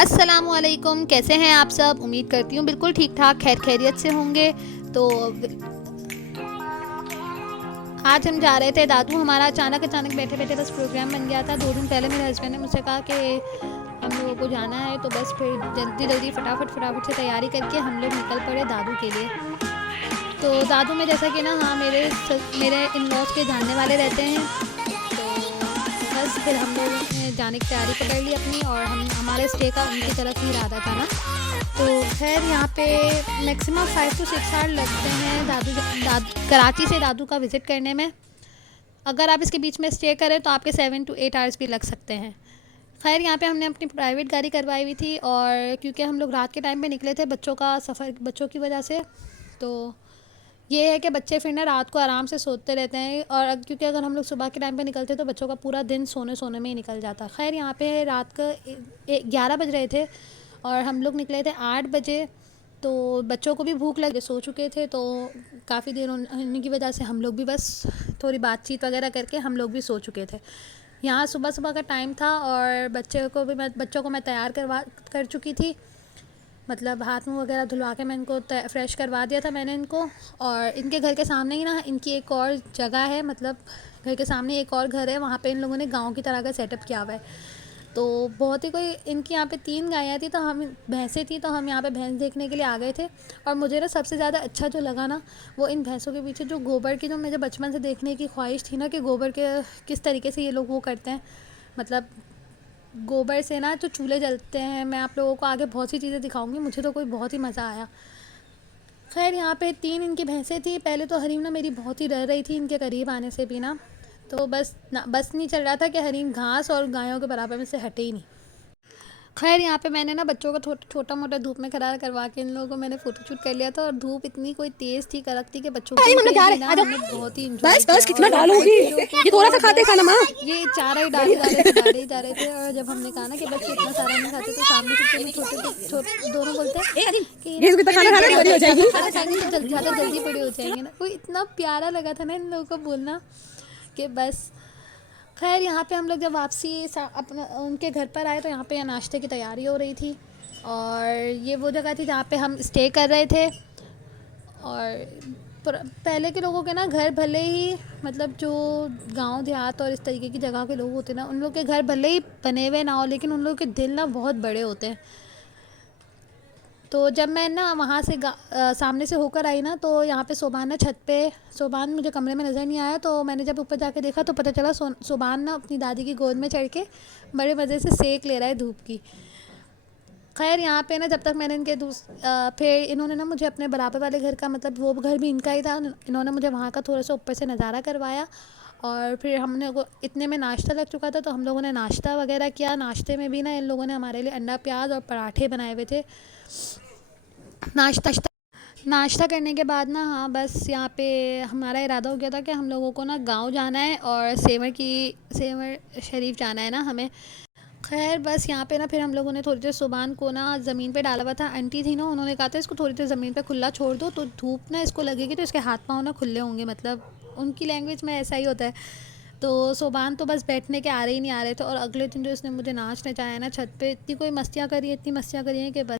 अस्सलामुअलैकुम, कैसे हैं आप सब। उम्मीद करती हूँ बिल्कुल ठीक ठाक खैर खैरियत से होंगे। तो आज हम जा रहे थे दादू। हमारा अचानक अचानक बैठे बैठे बस प्रोग्राम बन गया था। 2 दिन पहले मेरे हस्बैंड ने मुझसे कहा कि हम लोगों को जाना है, तो बस फिर जल्दी जल्दी फटाफट से तैयारी करके हम लोग निकल पड़े दादू के लिए। तो दादू में जैसा कि ना, हाँ, मेरे इन लॉज के जानने वाले रहते हैं। तो बस फिर हम लोग ने जाने की तैयारी पकड़ ली अपनी, और हमारे स्टे का उनकी तरफ ही इरादा था ना। तो खैर यहाँ पे मैक्सिमम 5 to 6 आवर लगते हैं कराची से दादू का विज़िट करने में। अगर आप इसके बीच में स्टे करें तो आपके 7 to 8 आवर्स भी लग सकते हैं। खैर यहाँ पे हमने अपनी प्राइवेट गाड़ी करवाई हुई थी, और क्योंकि हम लोग रात के टाइम पे निकले थे बच्चों का सफ़र, बच्चों की वजह से, तो ये है कि बच्चे फिर ना रात को आराम से सोते रहते हैं। और क्योंकि अगर हम लोग सुबह के टाइम पे निकलते तो बच्चों का पूरा दिन सोने सोने में ही निकल जाता। खैर यहाँ पे रात का 11 बज रहे थे और हम लोग निकले थे 8 बजे। तो बच्चों को भी भूख लगे, सो चुके थे, तो काफ़ी देर होने की वजह से हम लोग भी बस थोड़ी बातचीत वगैरह करके हम लोग भी सो चुके थे। यहाँ सुबह सुबह का टाइम था, और बच्चों को मैं तैयार कर चुकी थी। मतलब हाथ मुँह वगैरह धुलवा के मैं इनको फ्रेश करवा दिया था मैंने इनको। और इनके घर के सामने ही ना इनकी एक और जगह है, मतलब घर के सामने एक और घर है, वहाँ पे इन लोगों ने गांव की तरह का सेटअप किया हुआ है। तो बहुत ही कोई इनकी यहाँ पे 3 गायें थी, तो हम भैंसें थी, तो हम यहाँ पे भैंस देखने के लिए आ गए थे। और मुझे ना सबसे ज़्यादा अच्छा जो लगा ना, वो इन भैंसों के पीछे जो गोबर की, जो मुझे बचपन से देखने की ख्वाहिश थी ना, कि गोबर के किस तरीके से ये लोग वो करते हैं। मतलब गोबर से ना जो चूल्हे जलते हैं, मैं आप लोगों को आगे बहुत सी चीज़ें दिखाऊंगी। मुझे तो कोई बहुत ही मज़ा आया। खैर यहाँ पे 3 इनकी भैंसें थी। पहले तो हरीम ना मेरी बहुत ही डर रही थी इनके करीब आने से भी ना। तो बस नहीं चल रहा था कि हरीम घास और गायों के बराबर में से हटे ही नहीं। खैर यहाँ पे मैंने ना बच्चों को छोटा मोटा धूप में खड़ा करवा के इन लोगों को मैंने फ़ोटो शूट कर लिया था। और धूप इतनी कोई तेज़ थी, कड़कती, कि बच्चों भाई को हम लोग जा भी रहे ना हैं, आ हमने जाओ। बहुत ही इंजॉय बस बस किया। कितना और डालूंगी, बच्चों को ये तो थोड़ा सा खाते बस खाना माँ। ये चारा ही डाले जा रहे थे। और जब हमने कहा ना कि बच्चे इतना सारा नहीं खाते, तो सामने से दोनों दोनों बोलते हैं ए अजीम, कि ये ना इसको इतना खाना खाना बड़ी हो जाएगी। खाना खाएंगे तो ज़्यादा जल्दी बड़े हो जाएंगे ना। वो इतना प्यारा लगा था ना इन लोगों को बोलना कि बस। खैर यहाँ पे हम लोग जब वापसी अपना उनके घर पर आए, तो यहाँ पे नाश्ते की तैयारी हो रही थी। और ये वो जगह थी जहाँ पे हम स्टे कर रहे थे। और पहले के लोगों के ना घर भले ही, मतलब जो गांव देहात और इस तरीके की जगह के लोग होते हैं ना, उन लोग के घर भले ही बने हुए ना हो, लेकिन उन लोग के दिल ना बहुत बड़े होते हैं। तो जब मैं ना वहाँ से सामने से होकर आई ना, तो यहाँ पे सोबान ना छत पे, सोबान मुझे कमरे में नज़र नहीं आया। तो मैंने जब ऊपर जाके देखा तो पता चला सोबान ना अपनी दादी की गोद में चढ़ के बड़े मज़े से सेक ले रहा है धूप की। खैर यहाँ पे ना जब तक मैंने फिर इन्होंने ना मुझे अपने बराबर वाले घर का, मतलब वो घर भी इनका ही था, इन्होंने मुझे वहाँ का थोड़ा सा ऊपर से नज़ारा करवाया। और फिर इतने में नाश्ता लग चुका था, तो हम लोगों ने नाश्ता वगैरह किया। नाश्ते में भी ना इन लोगों ने हमारे लिए अंडा प्याज और पराठे बनाए हुए थे। नाश्ता नाश्ता करने के बाद ना, हाँ, बस यहाँ पे हमारा इरादा हो गया था कि हम लोगों को ना गांव जाना है और सेवर शरीफ जाना है ना हमें। खैर बस यहाँ पे ना फिर हम लोगों ने थोड़ी देर सुबान को ना ज़मीन पे डाला हुआ था। आंटी थी ना, उन्होंने कहा था इसको थोड़ी देर ज़मीन पे खुला छोड़ दो, तो धूप ना इसको लगेगी तो इसके हाथ पाँव ना खुले होंगे, मतलब उनकी लैंग्वेज में ऐसा ही होता है। तो सुबान तो बस बैठने के आ रहे ही नहीं आ रहे थे। और अगले दिन जो इसने मुझे नाच नचाया ना छत पे, इतनी मस्तियाँ करी हैं कि बस।